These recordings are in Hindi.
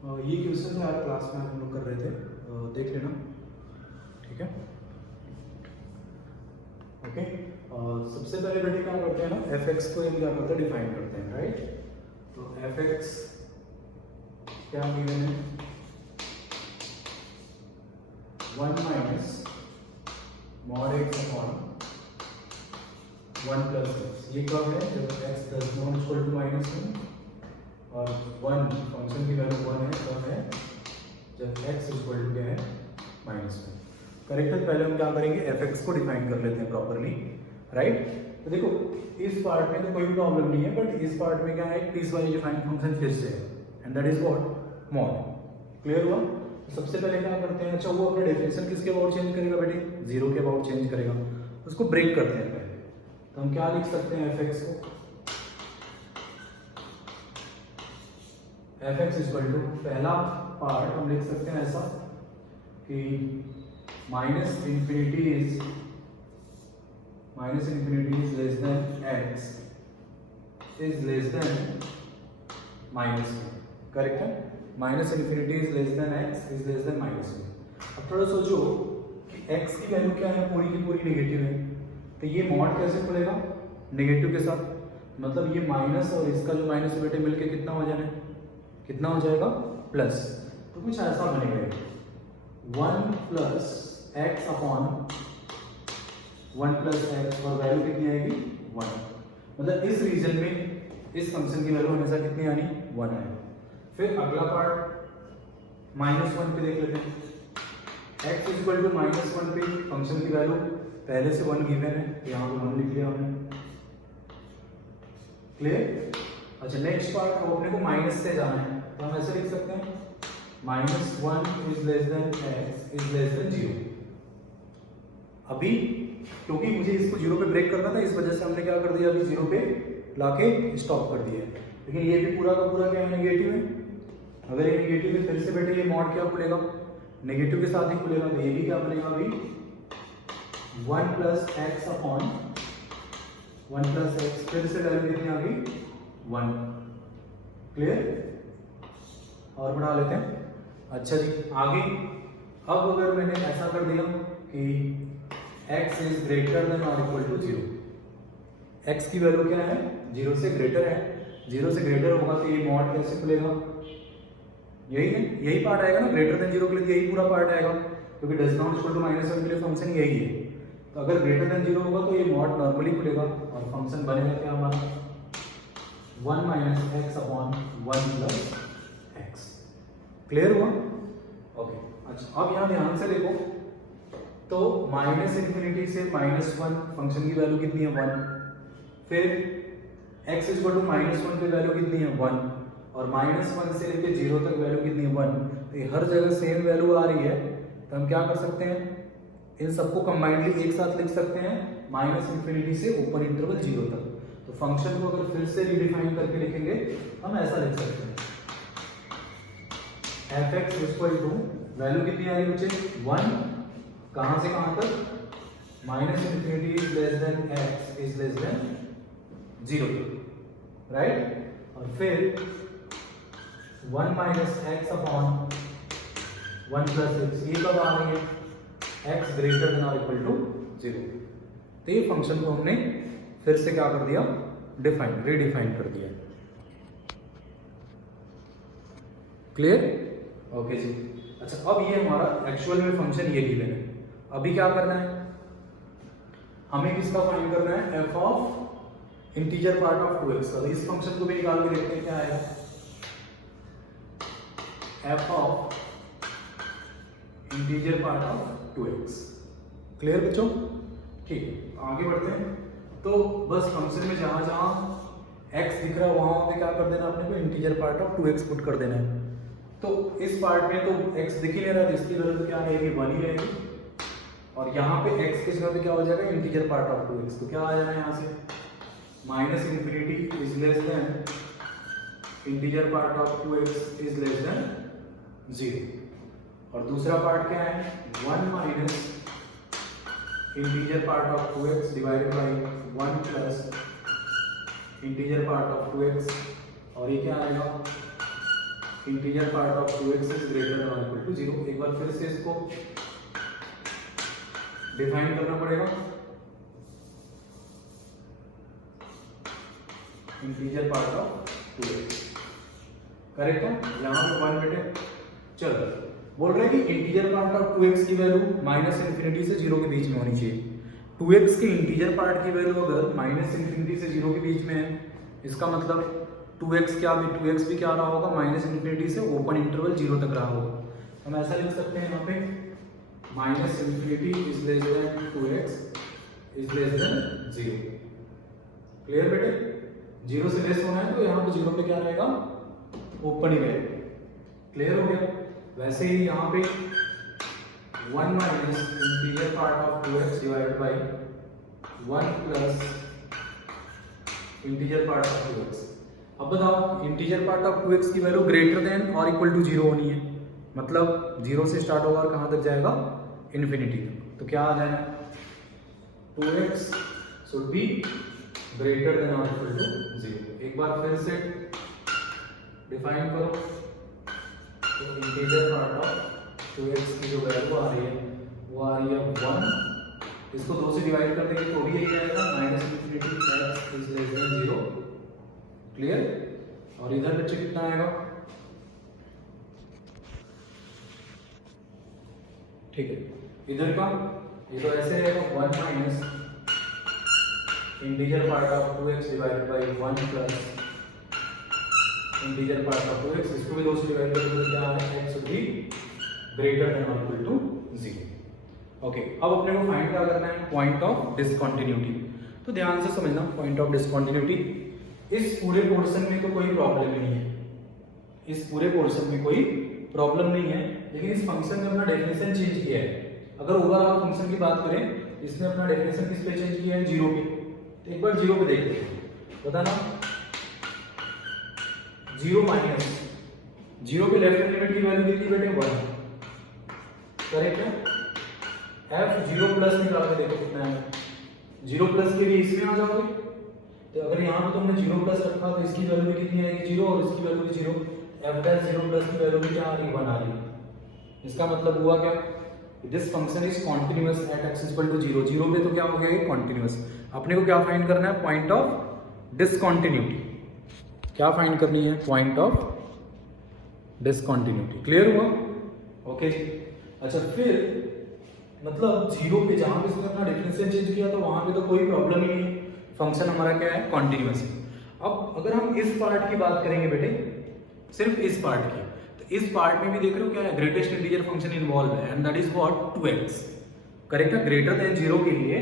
ये क्वेश्चन था यार क्लास में हम लोग कर रहे थे, देख लेना, ठीक है। ओके, सबसे पहले बेटे क्या करते हैं ना, एफ एक्स को क्या करते हैं, डिफाइन करते हैं, राइट। तो एफ एक्स क्या गिवन है, 1 minus mod x upon 1 plus x. ये कब है, जब x does not equal to -1 और 1 फंक्शन की वैल्यू 1 है, तब है जब x इक्वल टू क्या है, -1। करेक्ट है। पहले हम क्या करेंगे, एफ एक्स को डिफाइन कर लेते हैं प्रॉपरली, राइट। तो देखो इस पार्ट में तो कोई प्रॉब्लम नहीं है, बट इस पार्ट में क्या है, पीस वाइज डिफाइन फंक्शन फिर से है, and that is what, mod. Clear हुआ। तो सबसे पहले क्या करते हैं, अच्छा वो अपना डेफिनेशन किसके अबाउट चेंज करेगा बेटे, 0 के अबाउट चेंज करेगा। उसको ब्रेक करते हैं पहले। तो हम क्या लिख सकते हैं, एफ एक्स को, एफ एक्स इक्वल टू, पहला पार्ट हम लिख सकते हैं ऐसा कि minus infinity is less than X is less than -1। Correct है। Minus infinity is less than X is less than -1। अब थोड़ा सोचो कि एक्स की वैल्यू क्या है, पूरी की पूरी नेगेटिव है, तो ये मॉड कैसे खुलेगा, नेगेटिव के साथ। मतलब ये माइनस और इसका जो माइनस बेटे मिलके कितना हो जाना है, कितना हो जाएगा, प्लस। तो कुछ ऐसा बनेगा, 1 plus x upon 1 plus x, और वैल्यू कितनी आएगी, 1। मतलब इस रीजन में इस फंक्शन की वैल्यू हमेशा कितनी आनी, 1 आएगी। फिर अगला पार्ट -1 पे देख लेते हैं। x इक्वल टू -1 पे फंक्शन की वैल्यू पहले से 1 गिवन है, यहाँ पे 1 लिख लिया हमने। क्लियर। अच्छा नेक्स्ट पार्ट, अब अपने को माइनस से जाना है, तो हम ऐसे लिख सकते हैं, -1 is less then x is less then 0। अभी क्योंकि मुझे इसको 0 पे ब्रेक करना था, इस वजह से हमने क्या कर दिया, अभी 0 पे लाके स्टॉप कर दिया। लेकिन ये भी पूरा का पूरा क्या है, नेगेटिव है। अगर ये नेगेटिव है, फिर से बेटे ये मॉड क्या खुलेगा, नेगेटिव के साथ ही खुलेगा। तो ये भी क्या बनेगा, अभी 1 plus x upon 1 plus x, फिर से वैल्यू कितनी आ गई, 1। क्लियर। और बढ़ा लेते हैं। अच्छा जी आगे, अब अगर मैंने ऐसा कर दिया कि x इज ग्रेटर देन और इक्वल टू 0, x की वैल्यू क्या है, 0 से ग्रेटर है, 0 से ग्रेटर होगा तो ये मॉड कैसे खुलेगा, यही है, यही पार्ट आएगा ना, ग्रेटर देन 0 के लिए यही पूरा पार्ट आएगा, क्योंकि डज नॉट इक्वल टू -1 के लिए फंक्शन यही है। तो अगर ग्रेटर देन 0 होगा तो ये मॉड नॉर्मली खुलेगा और फंक्शन बनेगा क्या हमारा, 1 minus x upon 1 plus x. Clear हुआ। ओके अच्छा अब यहाँ ध्यान से देखो, तो माइनस इंफिनिटी से -1 फंक्शन की वैल्यू कितनी है, 1। फिर x इक्वल टू -1 पे वैल्यू कितनी है, 1, और -1 से लेके 0 तक वैल्यू कितनी है, 1। तो ये हर जगह सेम वैल्यू आ रही है, तो हम क्या कर सकते हैं, इन सबको कंबाइंडली एक साथ लिख सकते हैं, माइनस इंफिनिटी से ओपन इंटरवल 0 तक। तो फंक्शन को अगर फिर से रिडिफाइन करके लिखेंगे, हम ऐसा लिख सकते हैं, F x equal to, value कितनी आ रही है बच्चे, 1, कहां से कहां तक, minus infinity is less than X is less then 0, right. और फिर 1 minus x upon 1 plus x, ये कब आ रही है, x ग्रेटर देन और इक्वल टू 0। तो ये फंक्शन को हमने फिर से क्या कर दिया, डिफाइन, रीडिफाइन कर दिया। क्लियर। ओके जी। अच्छा अब ये हमारा एक्चुअल में फंक्शन ये गिवन है। अभी क्या करना है, हमें किसका फाइंड करना है, f of integer part of 2x का। तो इस फंक्शन को भी निकाल के देखते हैं क्या आएगा, f of integer part of 2x। Clear बच्चों, ठीक है आगे बढ़ते हैं। तो बस फंक्शन में जहां जहां x दिख रहा है वहां पे क्या कर देना, अपने को integer part of 2x put कर देना है। तो इस पार्ट में तो x दिख ही नहीं रहा, तो इसकी वैल्यू क्या रहेगी, 1 ही रहेगी, और यहाँ पे x की जगह पे क्या हो जाएगा, इंटीजर पार्ट ऑफ 2x। तो क्या आ जाना है यहाँ से, minus infinity is less then integer part of 2x is less then 0। और दूसरा पार्ट क्या है, 1 minus integer part of 2x divided by 1 plus integer part of 2x, और ये क्या आएगा, integer part of 2x is greater than और इक्वल टू 0। एक बार फिर से इसको डिफाइन करना पड़ेगा। Integer part of 2x correct है, यहाँ पे 1 बेटे। चलो बोल रहे हैं कि इंटीजर पार्ट ऑफ 2x की वैल्यू माइनस इन्फिनिटी से 0 के बीच में होनी चाहिए। 2x के इंटीजर पार्ट की वैल्यू अगर माइनस इन्फिनिटी से 0 के बीच में है, इसका मतलब 2x भी क्या रहा होगा, माइनस इन्फिनिटी से ओपन इंटरवल 0 तक रहा होगा। हम ऐसा लिख सकते हैं यहाँ पे minus infinity is less then 2x is less then 0। Clear बेटे, 0 से लेस होना है तो यहाँ पे 0 पे क्या रहेगा, ओपन ही रहेगा। क्लियर हो गया। वैसे ही यहाँ पे 1 minus integer part of 2x divided by 1 plus integer part of 2x। अब बताओ इंटीजर पार्ट ऑफ 2x की वैल्यू ग्रेटर देन और इक्वल टू 0 होनी है, मतलब 0 से स्टार्ट होगा और कहां तक जाएगा, इन्फिनिटी तक। तो क्या आ जाएगा, 2x should be greater than और इक्वल टू 0। एक बार फिर से डिफाइन करो, तो इंटीजर पार्ट ऑफ 2x की जो वैल्यू आ रही है वो आ रही है 1। इसको 2 से डिवाइड कर देंगे तो भी यही आएगा, minus infinity x is less then 0। Clear. और इधर बच्चे कितना आएगा, ठीक है, इधर का ये तो ऐसे रहेगा 1 minus integer part of 2x divided by 1 plus integer part of 2x। इसको भी 2 से डिवाइड करेंगे तो क्या आएगा, x should be greater than और इक्वल टू 0। ओके, अब अपने को फाइंड क्या करना है, पॉइंट ऑफ डिसकंटिन्यूटी। तो ध्यान से समझना, पॉइंट ऑफ डिसकंटिन्यूटी, इस पूरे पोर्शन में तो कोई प्रॉब्लम नहीं है, इस पूरे पोर्शन में कोई प्रॉब्लम नहीं है, लेकिन इस फंक्शन ने अपना डेफिनेशन चेंज किया है। अगर ओवरऑल फंक्शन की बात करें, इसने अपना डेफिनेशन किस पे चेंज किया है, 0 पे। तो एक बार 0 पे देखते हैं, बताना 0 माइनस 0 पे लेफ्ट हैंड लिमिट की वैल्यू कितनी बेटे, 1। करेक्ट है। f 0 प्लस निकाल के देखो कितना है, 0 प्लस के लिए इसमें आ जाओगे, तो अगर यहाँ पे तुमने 0 प्लस रखा तो इसकी वैल्यू भी कितनी आएगी, 0, और इसकी वैल्यू भी 0। f डैश 0 प्लस की वैल्यू भी क्या आ रही है, 1 आ रही है। इसका मतलब हुआ क्या, this function is continuous at x equal to 0। 0 पे तो क्या हो गया, ये कॉन्टिन्यूअस। अपने को क्या फाइंड करना है, पॉइंट ऑफ डिसकंटिन्यूटी। क्या फाइंड करनी है, पॉइंट ऑफ डिसकंटिन्यूटी। क्लियर हुआ। ओके, अच्छा फिर मतलब 0 पे जहां पे इसने अपना डिफरेंशियल चेंज किया तो वहां पे तो कोई प्रॉब्लम ही नहीं, फंक्शन हमारा क्या है, कॉन्टिन्यूअस है। अब अगर हम इस पार्ट की बात करेंगे बेटे, सिर्फ इस पार्ट की, तो इस पार्ट में भी देख रहे हो क्या है, ग्रेटेस्ट इंटीजर फंक्शन इन्वॉल्व है, and that is what, 2x। Correct है। ग्रेटर देन 0 के लिए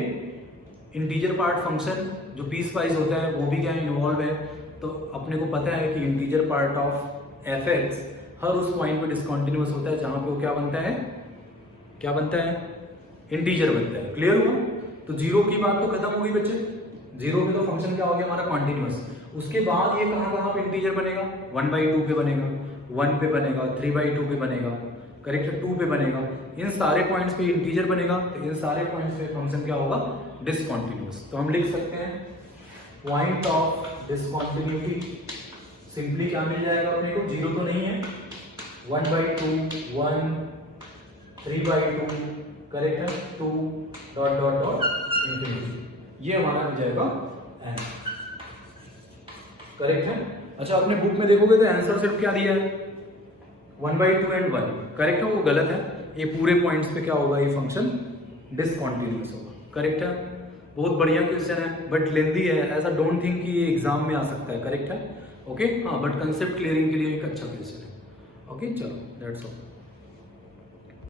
इंटीजर पार्ट फंक्शन जो पीस वाइज होता है वो भी क्या इन्वॉल्व है। तो अपने को पता है कि इंटीजर पार्ट ऑफ fx हर उस पॉइंट पे डिसकंटिन्यूअस होता है जहां पे वो क्या बनता है, क्या बनता है, इंटीजर बनता है। क्लियर हुआ। तो 0 की बात तो खत्म हो गई बच्चे, 0 पे तो फंक्शन क्या हो गया हमारा, कॉन्टिन्यूअस। उसके बाद ये कहां पे इंटीजर बनेगा, 1/2 पे बनेगा, 1 पे बनेगा, 3/2 पे बनेगा, करेक्ट, 2 पे बनेगा। इन सारे पॉइंट्स पे इंटीजर बनेगा, तो इन सारे पॉइंट्स पे फंक्शन क्या होगा, डिसकंटिन्यूअस। तो हम लिख सकते हैं पॉइंट ऑफ डिसकंटिन्यूटी सिंपली क्या मिल जाएगा अपने को, 0 तो नहीं है, 1/2, 1, 3/2, करेक्ट है, 2 डॉट डॉट डॉट इंफिनिटी, ये हमारा हो जाएगा आंसर। करेक्ट है। अच्छा अपने बुक में देखोगे तो आंसर सिर्फ क्या दिया है, 1/2 एंड 1। करेक्ट है, वो गलत है। ये पूरे पॉइंट्स पे क्या होगा, ये फंक्शन डिसकंटिन्यूअस होगा। करेक्ट है। बहुत बढ़िया क्वेश्चन है, बट लेंथी है, ऐसा डोंट थिंक कि ये एग्जाम में आ सकता है। करेक्ट है। ओके हाँ, बट कंसेप्ट क्लियरिंग के लिए एक अच्छा क्वेश्चन है। ओके चलो, दैट्स ऑल।